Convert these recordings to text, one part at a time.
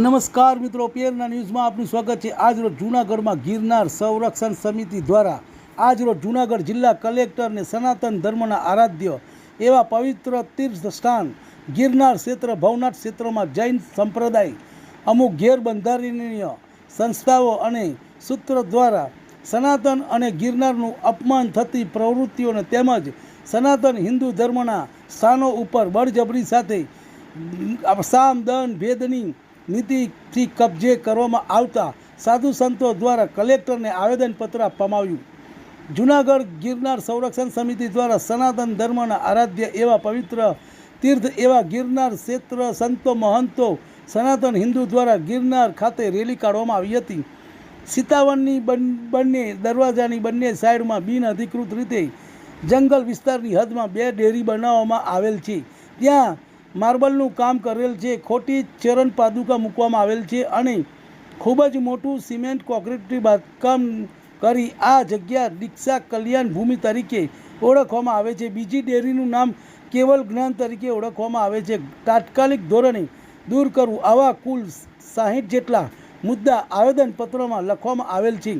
નમસ્કાર મિત્રો, પેરના ન્યૂઝમાં આપનું સ્વાગત છે। આજરોજ જૂનાગઢમાં ગિરનાર સંરક્ષણ સમિતિ દ્વારા આજરોજ જૂનાગઢ જિલ્લા કલેક્ટરને સનાતન ધર્મના આરાધ્ય એવા પવિત્ર તીર્થ સ્થાન ગિરનાર ક્ષેત્ર ભવનાથ ક્ષેત્રમાં જૈન સંપ્રદાય અમુક ગેરબંધારણીય સંસ્થાઓ અને સૂત્રો દ્વારા સનાતન અને ગિરનારનું અપમાન થતી પ્રવૃત્તિઓને તેમજ સનાતન હિન્દુ ધર્મના સ્થાનો ઉપર બળજબરી સાથે સામ દન ભેદની નીતિથી કબજે કરવામાં આવતા સાધુ સંતો દ્વારા કલેક્ટરને આવેદનપત્ર આપવામાં આવ્યું। જૂનાગઢ ગિરનાર સંરક્ષણ સમિતિ દ્વારા સનાતન ધર્મના આરાધ્ય એવા પવિત્ર તીર્થ એવા ગિરનાર ક્ષેત્ર સંતો મહંતો સનાતન હિન્દુ દ્વારા ગિરનાર ખાતે રેલી કાઢવામાં આવી હતી। સીતાવનની બંને દરવાજાની બંને સાઈડમાં બિનઅધિકૃત રીતે જંગલ વિસ્તારની હદમાં 2 ડેરી બનાવવામાં આવેલ છે। ત્યાં માર્બલનું કામ કરેલ છે, ખોટી ચરણ પાદુકા મૂકવામાં આવેલ છે અને ખૂબ જ મોટું સિમેન્ટ કોન્ક્રીટથી બાંધકામ કરી આ જગ્યા દીક્ષા કલ્યાણ ભૂમિ તરીકે ઓળખવામાં આવે છે। બીજી ડેરીનું નામ કેવલ જ્ઞાન તરીકે ઓળખવામાં આવે છે। તાત્કાલિક ધોરણે દૂર કરવું આવા કુલ 60 જેટલા મુદ્દા આવેદનપત્રમાં લખવામાં આવેલ છે।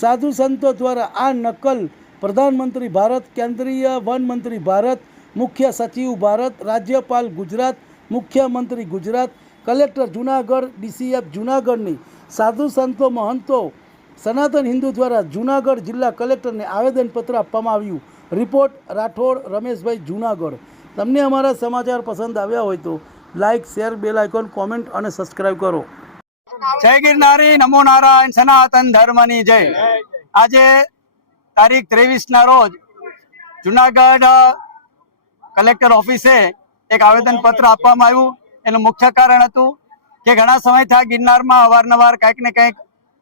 સાધુ સંતો દ્વારા આ નકલ પ્રધાનમંત્રી ભારત, કેન્દ્રીય વન મંત્રી ભારત, મુખ્ય સચિવ ભારત, રાજ્યપાલ ગુજરાત, મુખ્યમંત્રી ગુજરાત, કલેક્ટર જૂનાગઢ, ડીસીએફ જૂનાગઢની સાધુ સંતો મહંતો સનાતન હિન્દુ દ્વારા જૂનાગઢ જિલ્લા કલેક્ટરને આવેદનપત્ર આપવામાં આવ્યું। રિપોર્ટ રાઠોડ રમેશભાઈ, જૂનાગઢ। તમને અમારા સમાચાર પસંદ આવ્યા હોય તો like, share, bell icon, comment અને સબસ્ક્રાઈબ કરો। જય ગિરનારી, નમો નારાયણ, સનાતન ધર્મની જય। આજે તારીખ 23ના રોજ જૂનાગઢ કલેક્ટર ઓફિસે એક આવેદનપત્ર આપવામાં આવ્યું। એનું મુખ્ય કારણ હતું કે ઘણા સમયથી આ ગિરનારમાં અવારનવાર કંઈક ને કંઈક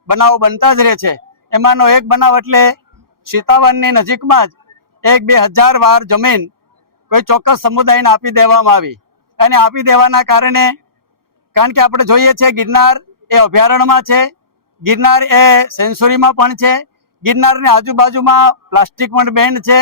બનાવો બનતા જ રહે છે। એમાંનો એક બનાવ એટલે સીતાવનની નજીકમાં જ 1-2 હજાર વાર જમીન કોઈ ચોક્કસ સમુદાયને આપી દેવામાં આવી અને આપી દેવાના કારણે, કારણ કે આપણે જોઈએ છીએ ગિરનાર એ અભયારણ્યમાં છે, ગિરનાર એ સેન્ચુરીમાં પણ છે, ગિરનારની આજુબાજુમાં પ્લાસ્ટિક પણ બેન્ડ છે,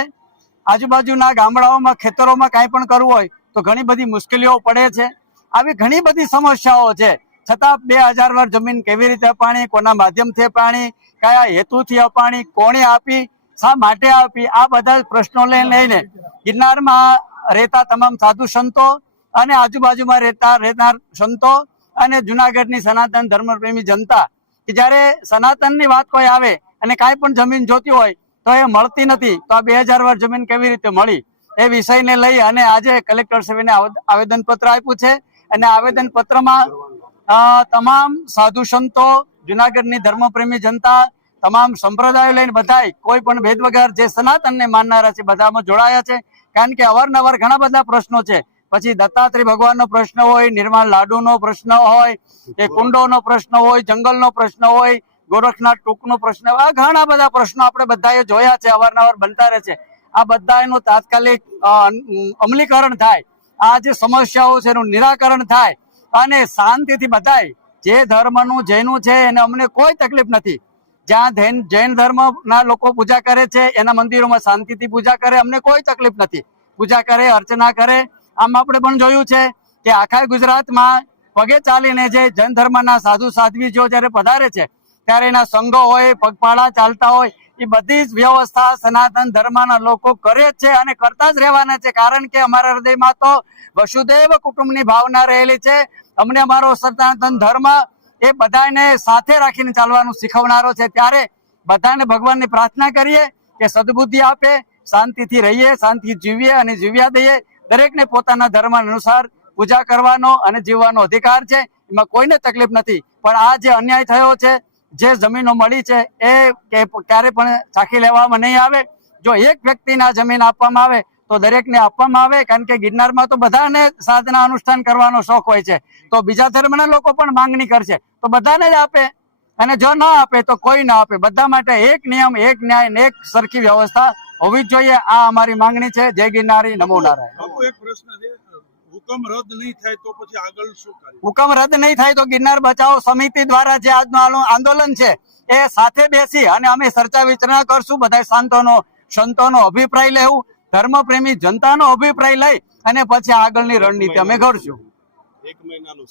આજુબાજુના ગામડાઓમાં ખેતરોમાં કાંઈ પણ કરવું હોય તો ઘણી બધી મુશ્કેલીઓ પડે છે। આવી ઘણી બધી સમસ્યાઓ છે, છતાં 2000 વાર જમીન કેવી રીતે અપાણી, કોના માધ્યમથી અપાણી, કયા હેતુથી અપાણી, કોણે આપી, શા માટે આપી, આ બધા પ્રશ્નો લઈને ગિરનારમાં રહેતા તમામ સાધુ સંતો અને આજુબાજુમાં રહેનાર સંતો અને જૂનાગઢની સનાતન ધર્મપ્રેમી જનતા કે જ્યારે સનાતનની વાત કોઈ આવે અને કાંઈ પણ જમીન જોતી હોય તો એ મળતી નથી, તો આ 2000 વાર જમીન કેવી રીતે મળી, એ વિષયને લઈ અને આજે કલેક્ટર સાહેબને આવેદનપત્ર આપ્યું છે। અને આવેદનપત્રમાં તમામ સાધુ સંતો, જૂનાગઢની ધર્મપ્રેમી જનતા, તમામ સંપ્રદાયો લઈને બધાય કોઈ પણ ભેદ વગર જે સનાતનને માનનારા છે બધામાં જોડાયા છે। કારણ કે અવારનવાર ઘણા બધા પ્રશ્નો છે, પછી દત્તાત્રેય ભગવાનનો પ્રશ્ન હોય, નિર્માણ લાડુનો પ્રશ્ન હોય, એ કુંડોનો પ્રશ્ન હોય, જંગલનો પ્રશ્ન હોય, ગોરખનાથ ટૂંકનો પ્રશ્ન, આ ઘણા બધા પ્રશ્નો આપણે બધાએ જોયા છે, અવારનવાર બનતા રહે છે। આ બધાનું તાત્કાલિક અમલીકરણ થાય, આ જે સમસ્યાઓ છે એનું નિરાકરણ થાય અને શાંતિથી બધાય જે ધર્મનું જેનું છે એને અમને કોઈ તકલીફ નથી। જ્યાં જૈન ધર્મના લોકો પૂજા કરે છે એના મંદિરોમાં શાંતિથી પૂજા કરે, અમને કોઈ તકલીફ નથી, પૂજા કરે, અર્ચના કરે। આમ આપણે પણ જોયું છે કે આખા ગુજરાતમાં પગે ચાલીને જે જૈન ધર્મના સાધુ સાધ્વીઓ જ્યારે પધારે છે ત્યારે એના સંઘો હોય, પગપાળા ચાલતા હોય, એ બધી જ વ્યવસ્થા સનાતન ધર્મના લોકો કરે જ છે અને કરતા જ રહેવાના છે। કારણ કે અમારા હૃદયમાં તો વસુદેવ કુટુંબની ભાવના રહેલી છે। અમને અમારો સનાતન ધર્મ એ બધાને સાથે રાખીને ચાલવાનું શીખવનારો છે। ત્યારે બધાને ભગવાનની પ્રાર્થના કરીએ કે સદબુદ્ધિ આપે, શાંતિથી રહીએ, શાંતિથી જીવીએ અને જીવ્યા દઈએ। દરેકને પોતાના ધર્મ અનુસાર પૂજા કરવાનો અને જીવવાનો અધિકાર છે, એમાં કોઈને તકલીફ નથી। પણ આ જે અન્યાય થયો છે, જે જમીનો મળી છે એ ક્યારે પણ ચાખી લેવામાં નહીં આવે। જો એક વ્યક્તિને આ જમીન આપવામાં આવે તો દરેકને આપવામાં આવે, કારણ કે ગિરનારમાં તો બધાને સાધના અનુષ્ઠાન કરવાનો શોખ હોય છે, તો બીજા ધર્મના લોકો પણ માંગણી કરશે તો બધાને જ આપે, અને જો ન આપે તો કોઈ ના આપે। બધા માટે એક નિયમ, એક ન્યાય ને એક સરખી વ્યવસ્થા હોવી જ જોઈએ, આ અમારી માંગણી છે। જય ગિરનારી, નમો નારાયણ। એક પ્રશ્ન છે, હુકમ રદ નહીં થાય તો પછી આગળ શું કરીએ? હુકમ રદ નહીં થાય તો ગિરનાર બચાવો સમિતિ દ્વારા જે આજનું આંદોલન છે એ સાથે બેસી અને અમે ચર્ચા વિચારણા કરશું, બધા સંતોનો અભિપ્રાય લેવું, ધર્મપ્રેમી જનતાનો અભિપ્રાય લઈ અને પછી આગળની રણનીતિ અમે ઘડશું। 1 મહિનાનું